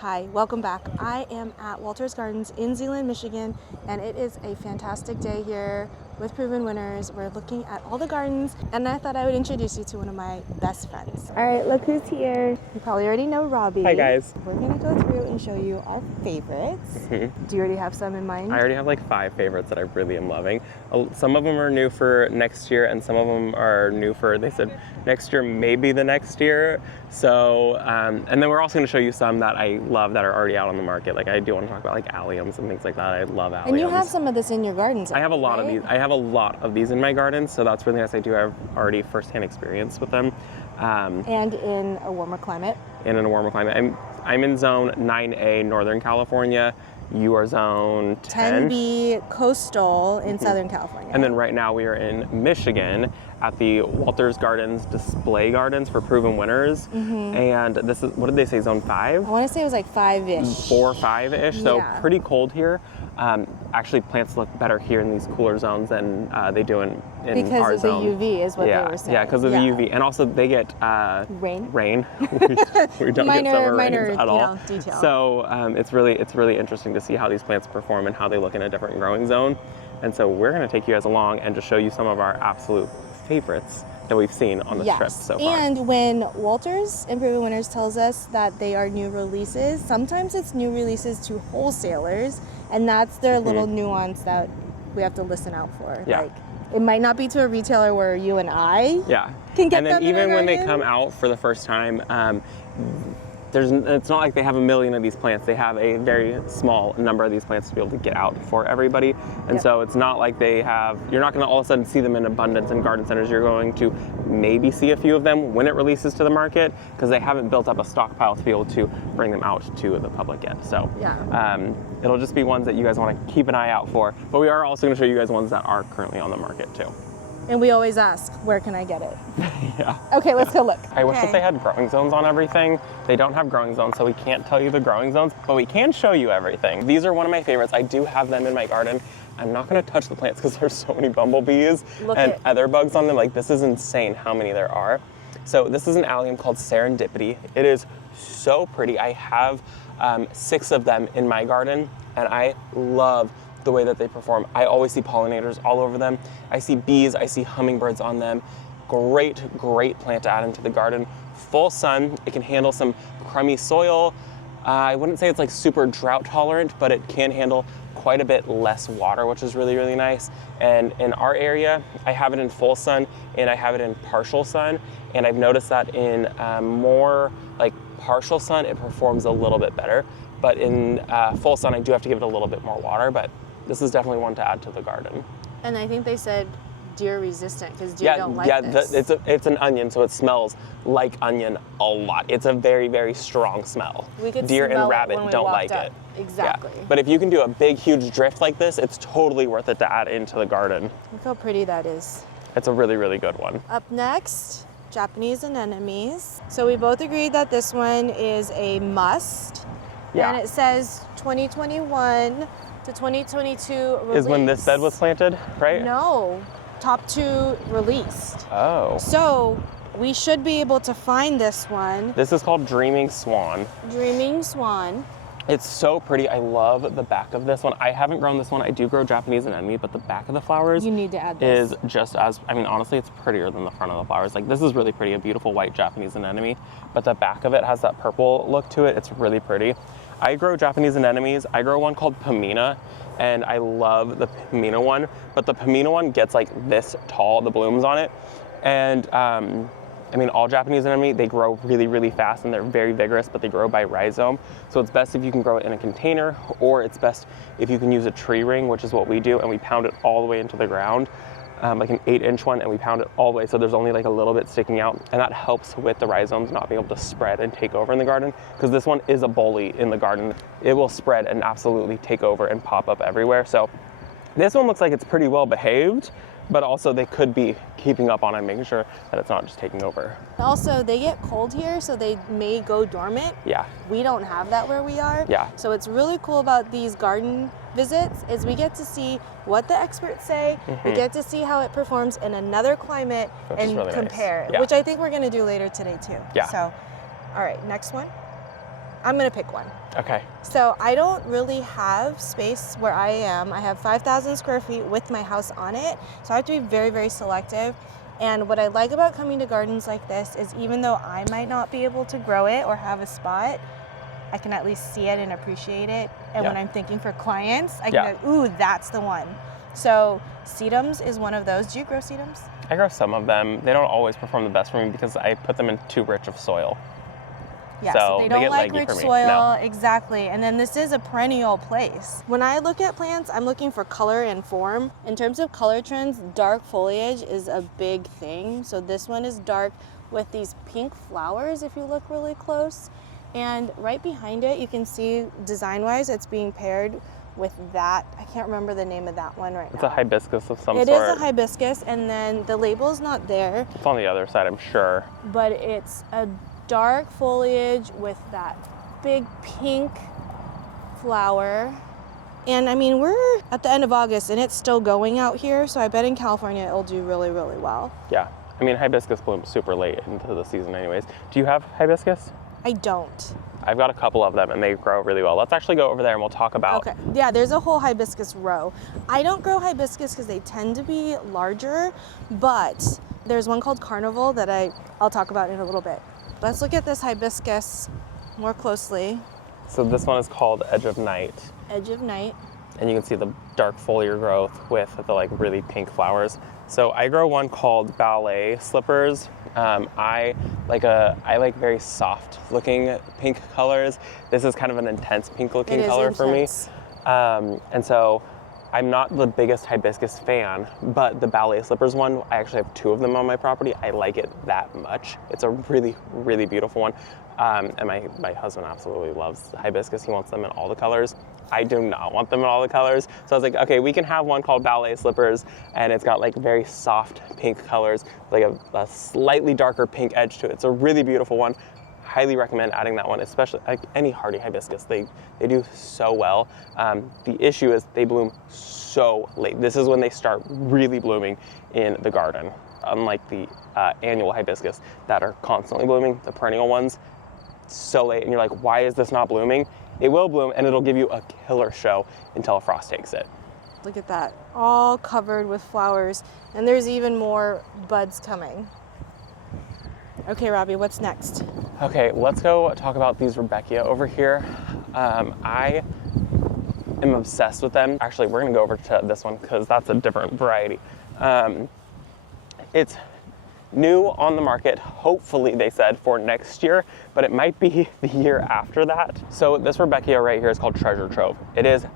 Hi, welcome back. I am at Walter's Gardens in Zeeland, Michigan, and it is a fantastic day here with proven winners. We're looking at all the gardens, and I thought I would introduce you to one of my best friends. All right, look who's here. You probably already know Robbie. Hi guys. We're gonna go through and show you our favorites. Do you already have some in mind? I already have like 5 favorites that I really am loving. Some of them are new for next year, and some of them are new for, they said, next year, maybe the next year. So, and then we're also gonna show you some that I love that are already out on the market. Like I do want to talk about like alliums and things like that. I love alliums. And you have some of this in your gardens. I have a lot of these. I have a lot of these in my garden, so that's really nice. I do have already firsthand experience with them. And in a warmer climate. And in a warmer climate. I'm in zone 9A, Northern California. You are zone 10B coastal in Southern California. And then right now we are in Michigan at the Walter's Gardens display gardens for proven winners. And this is, what did they say, zone 5? I want to say it was like 5-ish. 4 or 5-ish, so Yeah. pretty cold here. Actually, plants look better here in these cooler zones than they do in because our of zone. the UV is what Yeah, they were saying. yeah, because of the UV. And also they get rain. we don't get summer rains at all. Detail. So it's really interesting to see how these plants perform and how they look in a different growing zone. And so we're going to take you guys along and just show you some of our absolute favorites that we've seen on the trip so far. And when Walters and Proven Winners tells us that they are new releases, sometimes it's new releases to wholesalers, and that's their little nuance that we have to listen out for. Yeah. Like, it might not be to a retailer where you and I can get and then them even in when they garden. come out for the first time, it's not like they have a million of these plants. They have a very small number of these plants to be able to get out for everybody. And so it's not like they have, you're not going to all of a sudden see them in abundance in garden centers. You're going to maybe see a few of them when it releases to the market because they haven't built up a stockpile to be able to bring them out to the public yet. So it'll just be ones that you guys want to keep an eye out for. But we are also going to show you guys ones that are currently on the market too. And we always ask, where can I get it? Yeah. Okay, let's go look. I wish that they had growing zones on everything. They don't have growing zones, so we can't tell you the growing zones, but we can show you everything. These are one of my favorites. I do have them in my garden. I'm not gonna touch the plants because there's so many bumblebees and other bugs on them. Like, this is insane how many there are. So this is an allium called serendipity. It is so pretty. I have 6 of them in my garden, and I love the way that they perform. I always see pollinators all over them. I see bees, I see hummingbirds on them. Great plant to add into the garden. Full sun, it can handle some crummy soil. I wouldn't say it's like super drought tolerant, but it can handle quite a bit less water, which is really nice. And in our area, I have it in full sun and I have it in partial sun. And I've noticed that in more like partial sun, it performs a little bit better. But in full sun, I do have to give it a little bit more water, but this is definitely one to add to the garden. And I think they said deer resistant because deer don't like this. It's an onion, so it smells like onion a lot. It's a very strong smell. Deer and rabbit don't like it. Exactly. Yeah. But if you can do a big, huge drift like this, it's totally worth it to add into the garden. Look how pretty that is. It's a really good one. Up next, Japanese anemones. So we both agreed that this one is a must. Yeah. And it says 2021 to 2022 release. Is when this bed was planted, right? No, top 2 released. Oh. So we should be able to find this one. This is called Dreaming Swan. Dreaming Swan. It's so pretty. I love the back of this one. I haven't grown this one. I do grow Japanese anemone, but the back of the flowers you need to add this. is just as, I mean, honestly, it's prettier than the front of the flowers. Like, this is really pretty, a beautiful white Japanese anemone, but the back of it has that purple look to it. It's really pretty. I grow Japanese anemones. I grow one called Pamina, and I love the Pamina one, but the Pamina one gets like this tall, the blooms on it. And I mean, all Japanese anemone, they grow really fast and they're very vigorous, but they grow by rhizome. So it's best if you can grow it in a container, or it's best if you can use a tree ring, which is what we do, and we pound it all the way into the ground. Like an 8-inch one, and we pound it all the way so there's only like a little bit sticking out, and that helps with the rhizomes not being able to spread and take over in the garden, because this one is a bully in the garden. It will spread and absolutely take over and pop up everywhere. So this one looks like it's pretty well behaved, but also they could be keeping up on it, making sure that it's not just taking over. Also, they get cold here, so they may go dormant. Yeah. We don't have that where we are. Yeah. So it's really cool about these garden visits is we get to see what the experts say. We get to see how it performs in another climate and really compare, nice. Yeah. which I think we're gonna do later today too. Yeah. So, all right, next one. I'm gonna pick one. Okay. So I don't really have space where I am. I have 5,000 square feet with my house on it. So I have to be very, very selective. And what I like about coming to gardens like this is even though I might not be able to grow it or have a spot, I can at least see it and appreciate it. And when I'm thinking for clients, I can go, ooh, that's the one. So sedums is one of those. Do you grow sedums? I grow some of them. They don't always perform the best for me because I put them in too rich of soil. Yeah, so they don't like rich soil, exactly. And then this is a perennial place. When I look at plants, I'm looking for color and form. In terms of color trends, dark foliage is a big thing. So this one is dark with these pink flowers if you look really close. And right behind it, you can see design-wise, it's being paired with that. I can't remember the name of that one right now. It's a hibiscus of some sort. It is a hibiscus, and then the label's not there. It's on the other side, I'm sure. But it's a dark foliage with that big pink flower. And I mean, we're at the end of August and it's still going out here, so I bet in California it'll do really, really well. Yeah, I mean, hibiscus blooms super late into the season anyways. Do you have hibiscus? I don't. I've got a couple of them and they grow really well. Let's actually go over there and we'll talk about. Okay, yeah, there's a whole hibiscus row. I don't grow hibiscus because they tend to be larger, but there's one called Carnival that I'll talk about in a little bit. Let's look at this hibiscus more closely. So this one is called Edge of Night. Edge of Night. And you can see the dark foliar growth with the like really pink flowers. So I grow one called Ballet Slippers. I like very soft looking pink colors. This is kind of an intense pink looking color for me. And so I'm not the biggest hibiscus fan, but the Ballet Slippers one, I actually have two of them on my property. I like it that much. It's a really, really beautiful one. And my husband absolutely loves hibiscus. He wants them in all the colors. I do not want them in all the colors. So I was like, okay, we can have one called Ballet Slippers, and it's got like very soft pink colors, like a slightly darker pink edge to it. It's a really beautiful one. Highly recommend adding that one, especially like any hardy hibiscus. They do so well. The issue is they bloom so late. This is when they start really blooming in the garden. Unlike the annual hibiscus that are constantly blooming, the perennial ones, so late, and you're like, why is this not blooming? It will bloom and it'll give you a killer show until a frost takes it. Look at that, all covered with flowers, and there's even more buds coming. Okay, Robbie, what's next? Okay, let's go talk about these Rudbeckia over here. I am obsessed with them. Actually, we're gonna go over to this one because that's a different variety. It's new on the market, hopefully they said for next year, but it might be the year after that. So this Rudbeckia right here is called Treasure Trove. It is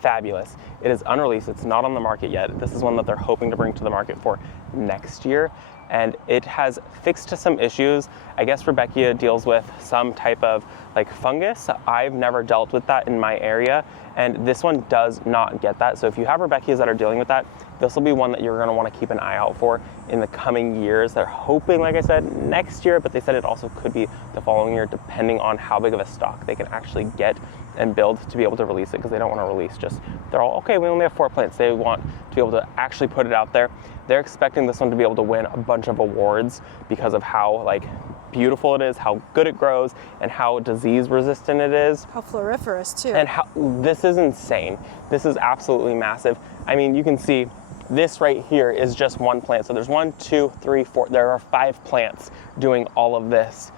fabulous. It is unreleased, it's not on the market yet. This is one that they're hoping to bring to the market for next year. And it has fixed some issues. I guess Rudbeckia deals with some type of like fungus. I've never dealt with that in my area, and this one does not get that. So if you have Rudbeckias that are dealing with that, this will be one that you're gonna wanna keep an eye out for in the coming years. They're hoping, like I said, next year, but they said it also could be the following year, depending on how big of a stock they can actually get and build to be able to release it, because they don't wanna release just, they're all, okay, we only have 4 plants. They want to be able to actually put it out there. They're expecting this one to be able to win a bunch of awards because of how like beautiful it is, how good it grows, and how disease resistant it is. How floriferous too. And how, this is insane. This is absolutely massive. I mean, you can see this right here is just one plant. So there's 1, 2, 3, 4, there are 5 plants doing all of this.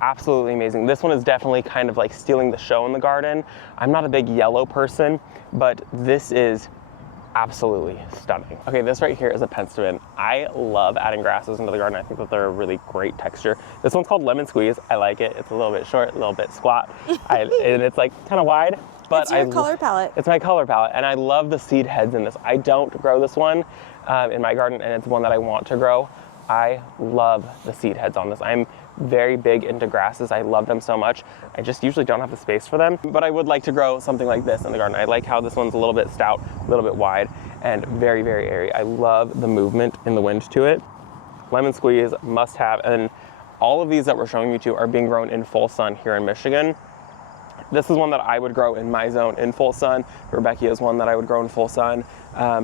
Absolutely amazing. This one is definitely kind of like stealing the show in the garden. I'm not a big yellow person, but this is absolutely stunning. Okay, this right here is a penstemon. I love adding grasses into the garden. I think that they're a really great texture. This one's called Lemon Squeeze. I like it. It's a little bit short, a little bit squat, and it's like kind of wide. But it's your color palette. It's my color palette, and I love the seed heads in this. I don't grow this one in my garden, and it's one that I want to grow. I love the seed heads on this. I'm very big into grasses. I love them so much. I just usually don't have the space for them, but I would like to grow something like this in the garden. I like how this one's a little bit stout, a little bit wide, and very, very airy. I love the movement in the wind to it. Lemon Squeeze, must have, and all of these that we're showing you to are being grown in full sun here in Michigan. This is one that I would grow in my zone in full sun. Rudbeckia is one that I would grow in full sun.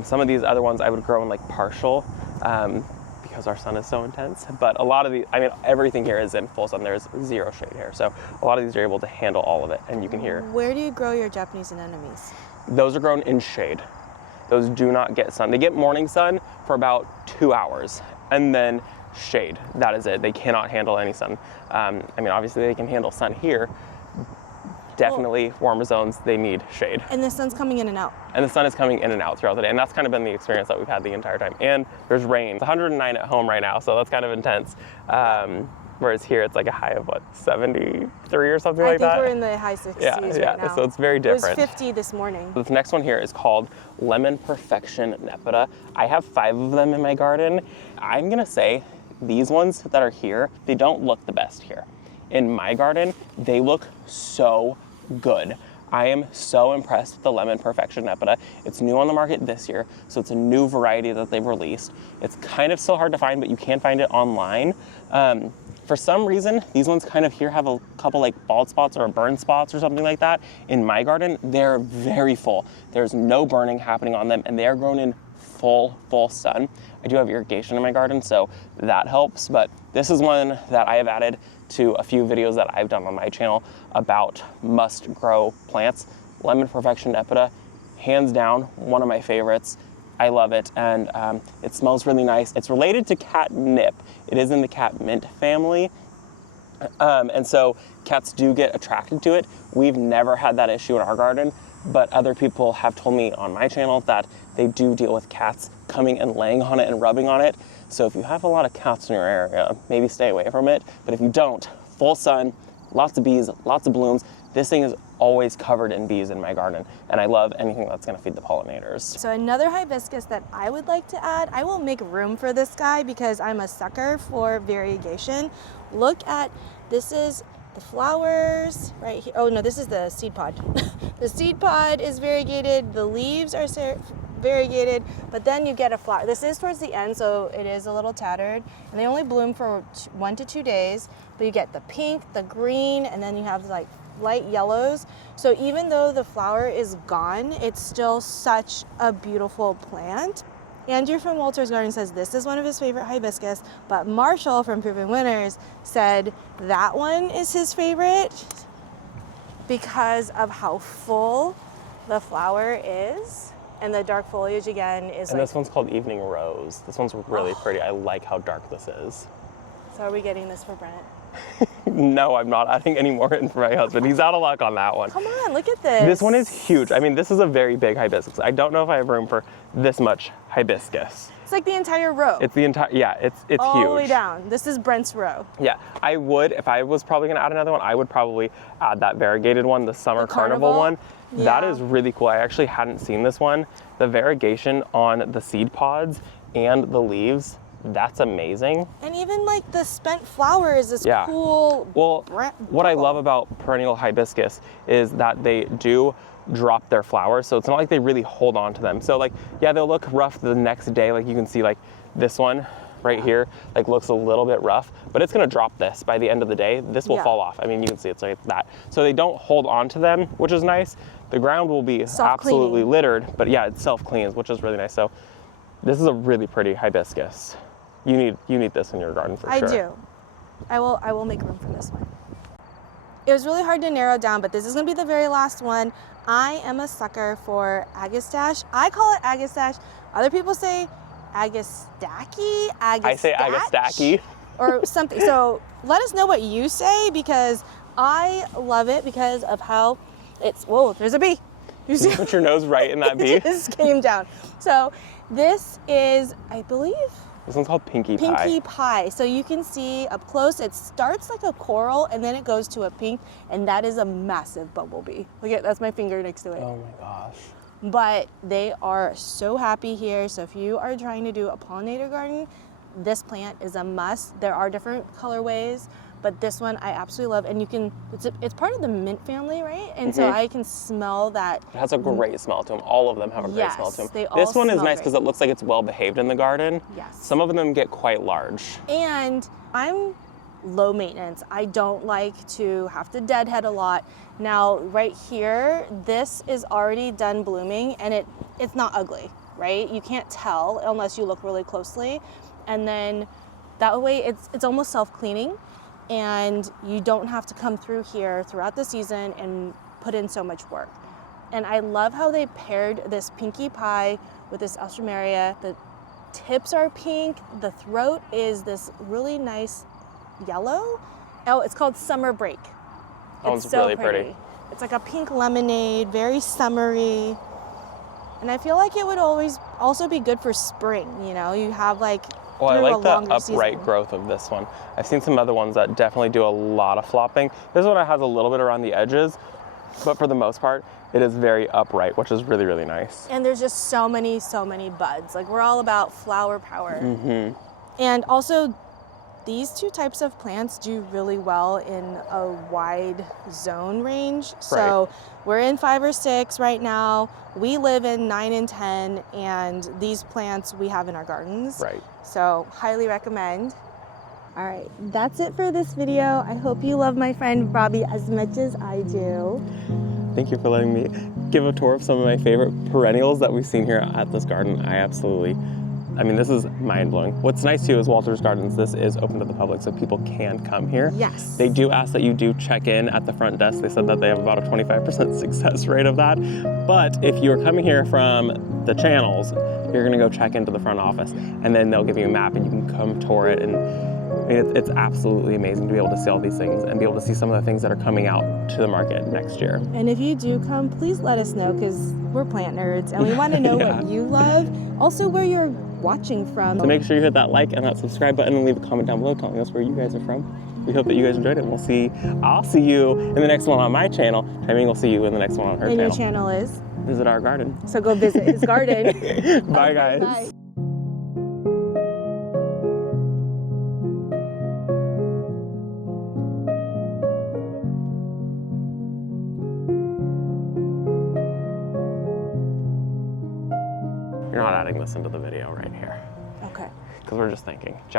Some of these other ones I would grow in like partial, because our sun is so intense. But a lot of the, I mean, everything here is in full sun. There's zero shade here. So a lot of these are able to handle all of it, and you can hear. Where do you grow your Japanese anemones? Those are grown in shade. Those do not get sun. They get morning sun for about 2 hours, and then shade. That is it. They cannot handle any sun. I mean, obviously they can handle sun here. Definitely warmer zones, they need shade. And the sun's coming in and out. And the sun is coming in and out throughout the day. And that's kind of been the experience that we've had the entire time. And there's rain. It's 109 at home right now, so that's kind of intense. Whereas here it's like a high of what, 73 or something like that? I think we're in the high 60s right now. So it's very different. It was 50 this morning. This next one here is called Lemon Perfection Nepeta. I have 5 of them in my garden. I'm gonna say these ones that are here, they don't look the best here. In my garden, they look so good. I am so impressed with the Lemon Perfection Nepeta. It's new on the market this year, so it's a new variety that they've released. It's kind of still hard to find, but you can find it online. For some reason, these ones kind of here have a couple like bald spots or burn spots or something like that. In my garden, they're very full. There's no burning happening on them, and they are grown in full sun. I do have irrigation in my garden, so that helps, but this is one that I have added to a few videos that I've done on my channel about must grow plants. Lemon Perfection Nepeta, hands down, one of my favorites. I love it, and it smells really nice. It's related to catnip. It is in the Catmint family, and so cats do get attracted to it. We've never had that issue in our garden, but other people have told me on my channel that they do deal with cats coming and laying on it and rubbing on it. So if you have a lot of cats in your area, maybe stay away from it. But if you don't, full sun, lots of bees, lots of blooms. This thing is always covered in bees in my garden, and I love anything that's gonna feed the pollinators. So another hibiscus that I would like to add, I will make room for this guy because I'm a sucker for variegation. Look at, this is the flowers right here. Oh no, this is the seed pod. The seed pod is variegated, the leaves are variegated, but then you get a flower. This is towards the end, so it is a little tattered, and they only bloom for 1 to 2 days, but you get the pink, the green, and then you have like light yellows. So even though the flower is gone, it's still such a beautiful plant. Andrew from Walter's Garden says this is one of his favorite hibiscus, but Marshall from Proven Winners said that one is his favorite because of how full the flower is. And the dark foliage again is and like, this one's called Evening Rose. This one's really pretty. I like how dark this is. So are we getting this for Brent? No, I'm not adding any more in for my husband. He's out of luck on that one. Come on, look at this. This one is huge. I mean, this is a very big hibiscus. I don't know if I have room for this much hibiscus. It's like the entire row. It's the entire, yeah, it's all huge. the way down. This is Brent's row. Yeah, I would, if I was probably gonna add another one, I would probably add that variegated one, the summer carnival one. Yeah. That is really cool. I actually hadn't seen this one. The variegation on the seed pods and the leaves, that's amazing. And even like the spent flower is this cool. Well, what I love about perennial hibiscus is that they do drop their flowers, so it's not like they really hold on to them. So like, yeah, they'll look rough the next day. Like you can see like this one right here, like looks a little bit rough, but it's gonna drop this by the end of the day. This will fall off. I mean, you can see it's like that. So they don't hold on to them, which is nice. The ground will be absolutely littered, but yeah, it self-cleans, which is really nice. So this is a really pretty hibiscus. You need this in your garden for sure. I do. I will make room for this one. It was really hard to narrow down, but this is gonna be the very last one. I am a sucker for Agastache. I call it Agastache. Other people say Agastache. I say Agastache. Or something. So let us know what you say because I love it because of how it's, whoa, there's a bee. You put your nose right in that bee. It just came down. So this is, I believe, this one's called Pinkie Pie. Pinkie Pie. So you can see up close, it starts like a coral and then it goes to a pink, and that is a massive bumblebee. Look at, that's my finger next to it. Oh my gosh. But they are so happy here. So if you are trying to do a pollinator garden, this plant is a must. There are different colorways, but this one I absolutely love. And you can, it's part of the mint family, right? And so I can smell that. It has a great smell to them. All of them have a great smell to them. They all this one is smell nice because it looks like it's well behaved in the garden. Yes. Some of them get quite large. And I'm low maintenance. I don't like to have to deadhead a lot. Now, right here, this is already done blooming and it's not ugly, right? You can't tell unless you look really closely. and then that way it's almost self-cleaning, and you don't have to come through here throughout the season and put in so much work. And I love how they paired this pinkie pie with this alstroemeria. The tips are pink, the throat is this really nice yellow. Oh, it's called Summer Break. Oh, it's really pretty. It's like a pink lemonade, very summery. And I feel like it would always also be good for spring, you know? You have like Well, I like the upright season. growth of this one. I've seen some other ones that definitely do a lot of flopping. This one has a little bit around the edges, but for the most part, it is very upright, which is really, really nice. And there's just so many buds. Like, we're all about flower power. And also, these two types of plants do really well in a wide zone range. So we're in 5 or 6 right now. We live in 9 and 10, and these plants we have in our gardens. Right. So highly recommend. All right, that's it for this video. I hope you love my friend Robbie as much as I do. Thank you for letting me give a tour of some of my favorite perennials that we've seen here at this garden. I mean, this is mind-blowing. What's nice too is Walter's Gardens, this is open to the public, so people can come here. Yes. They do ask that you do check in at the front desk. They said that they have about a 25% success rate of that. But if you're coming here from the channels, you're gonna go check into the front office, and then they'll give you a map and you can come tour it. And I mean, it's absolutely amazing to be able to see all these things and be able to see some of the things that are coming out to the market next year. And if you do come, please let us know, because we're plant nerds and we want to know what you love. Also, where you're watching from. So make sure you hit that like and that subscribe button and leave a comment down below telling us where you guys are from. We hope that you guys enjoyed it. I'll see you in the next one on my channel. I mean, we'll see you in the next one on her channel. And your channel is? Visit our garden. So go visit his garden. Bye, guys. Bye. You're not adding this into the video right here. Okay. Because we're just thinking.